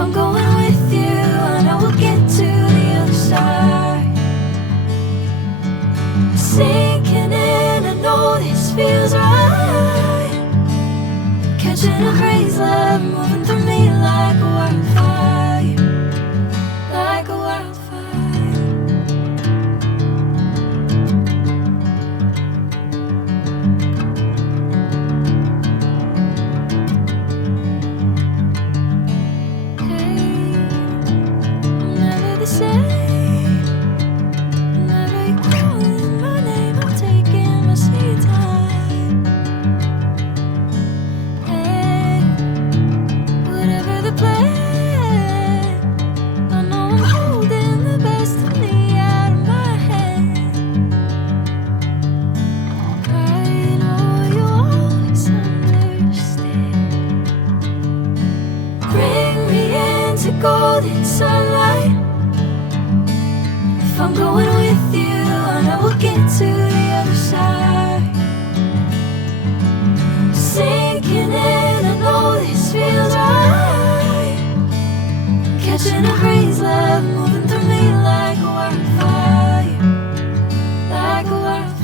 I'm going with you, I know we'll get to the other side. Sinking in, I know this feels right. Catching a crazy love, moving through me like a wildfire, like a wildfire. Golden sunlight. If I'm going with you, I know we'll get to the other side. Sinking in, I know this feels right. Catching a crazy love, moving through me like a wildfire, like a wildfire.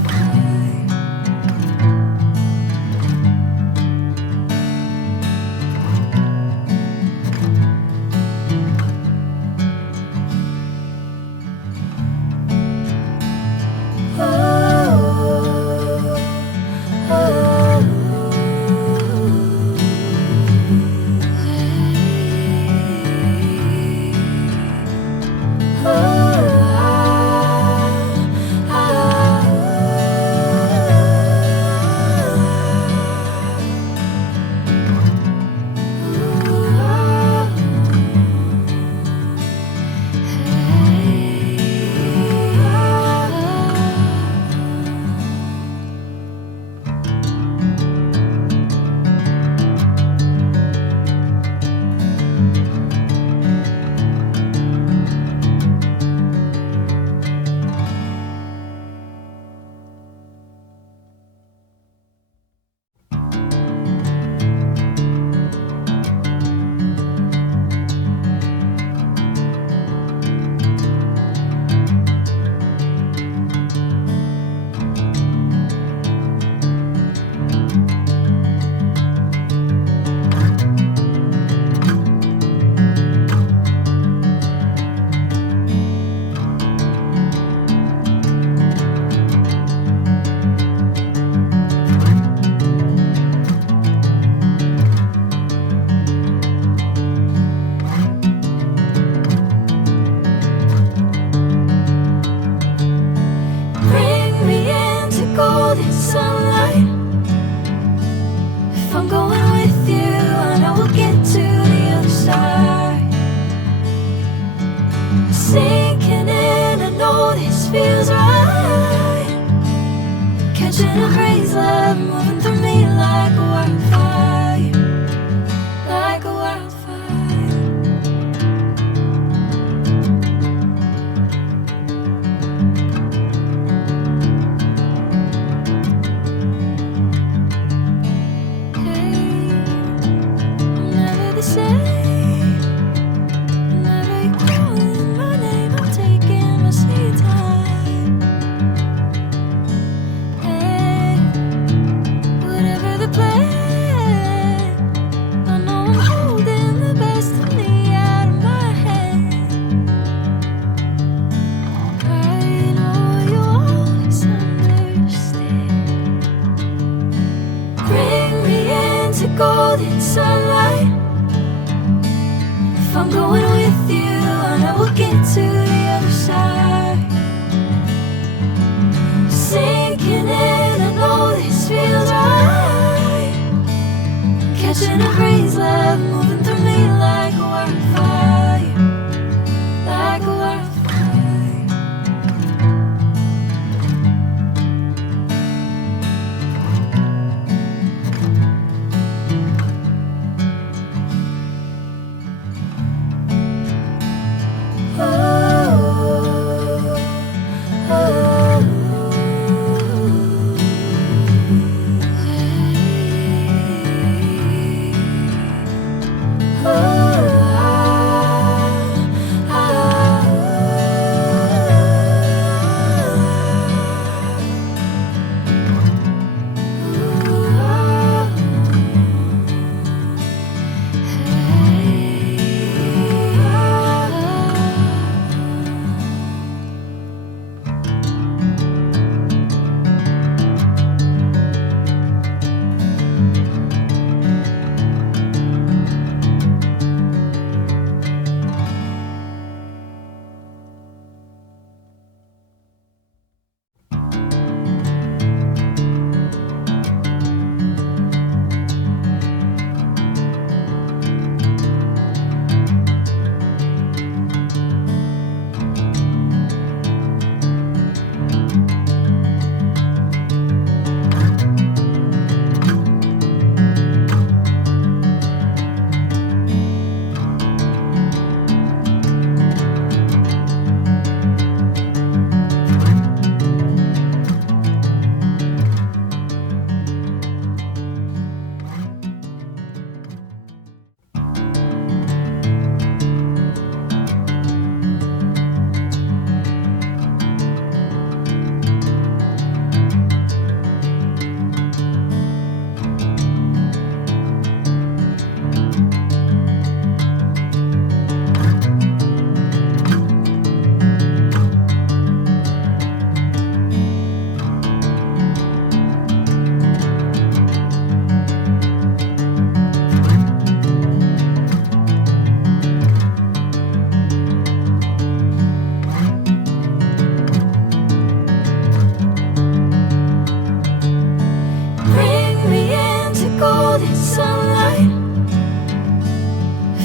Sinking in, I know this feels right. Catching a crazy love, moving through me like a wildfire, like a wildfire. Hey, I'm never the same. Golden sunlight. If I'm going with you, I know we'll get to the other side. Sinking in, I know this feels right. Catching a crazy love, moving through me like a wildfire, like a wildfire.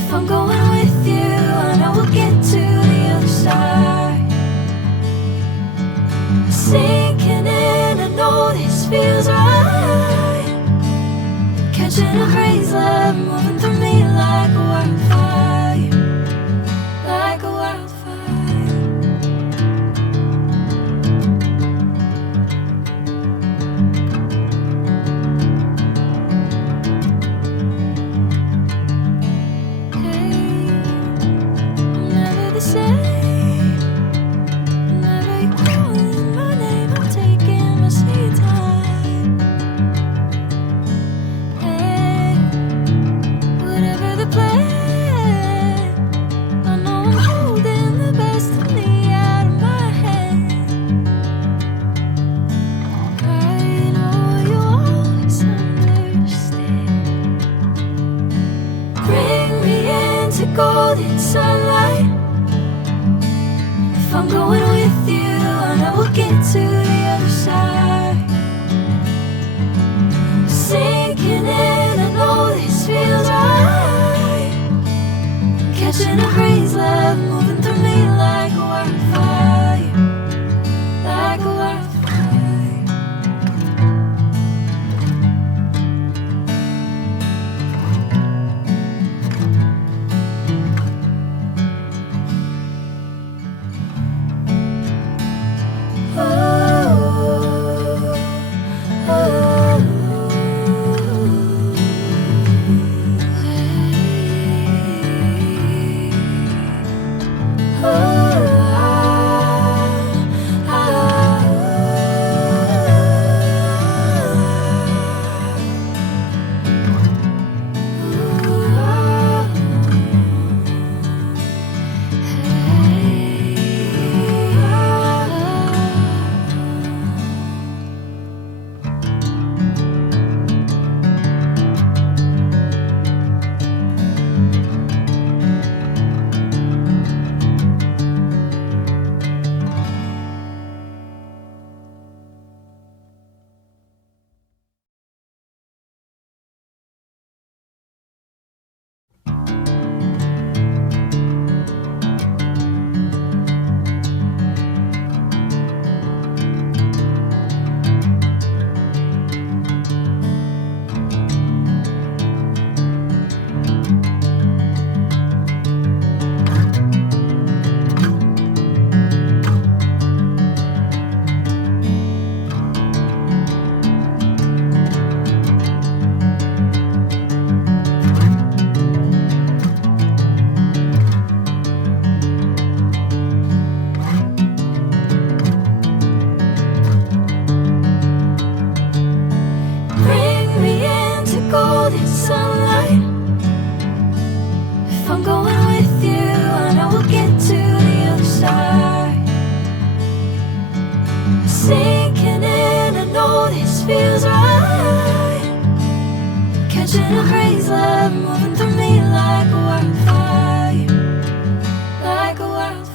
If I'm going with you, I know we'll get to the other side. Sinking in, I know this feels right. Catching a crazy love moving through me like a wildfire, like a wildfire. Hey, I'm never the same. Whenever you're calling my name, I'm taking my sweet time. Hey, whatever the plan, I know I'm holding the best of me out of my hand. I know you always understand. Bring me into golden sunlight. If I'm going with you, I know we'll get to the other side. Sinking in, I know this feels right. Catching a crazy love moving through me like a wildfire, like a wildfire. Bring me into golden sunlight. If I'm going with you, I know we'll get to the other side. Sinking in, I know this feels right. Catching a crazy love moving through me like a wildfire, like a wildfire.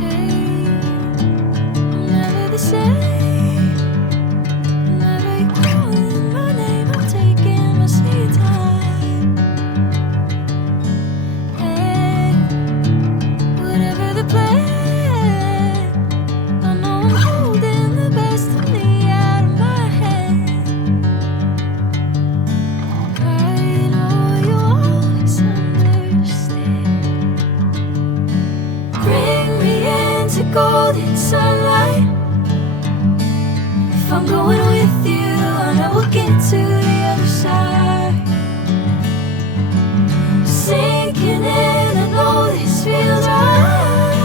Hey, I'm never the same. Whenever you're calling my name, I'm taking my sweet time. Hey, whatever the plan, I know I'm holding the best of me out of my hand. I know you always understand. Bring me into golden sunlight. If I'm going with you, I know we'll get to the other side. Sinking in, I know this feels right.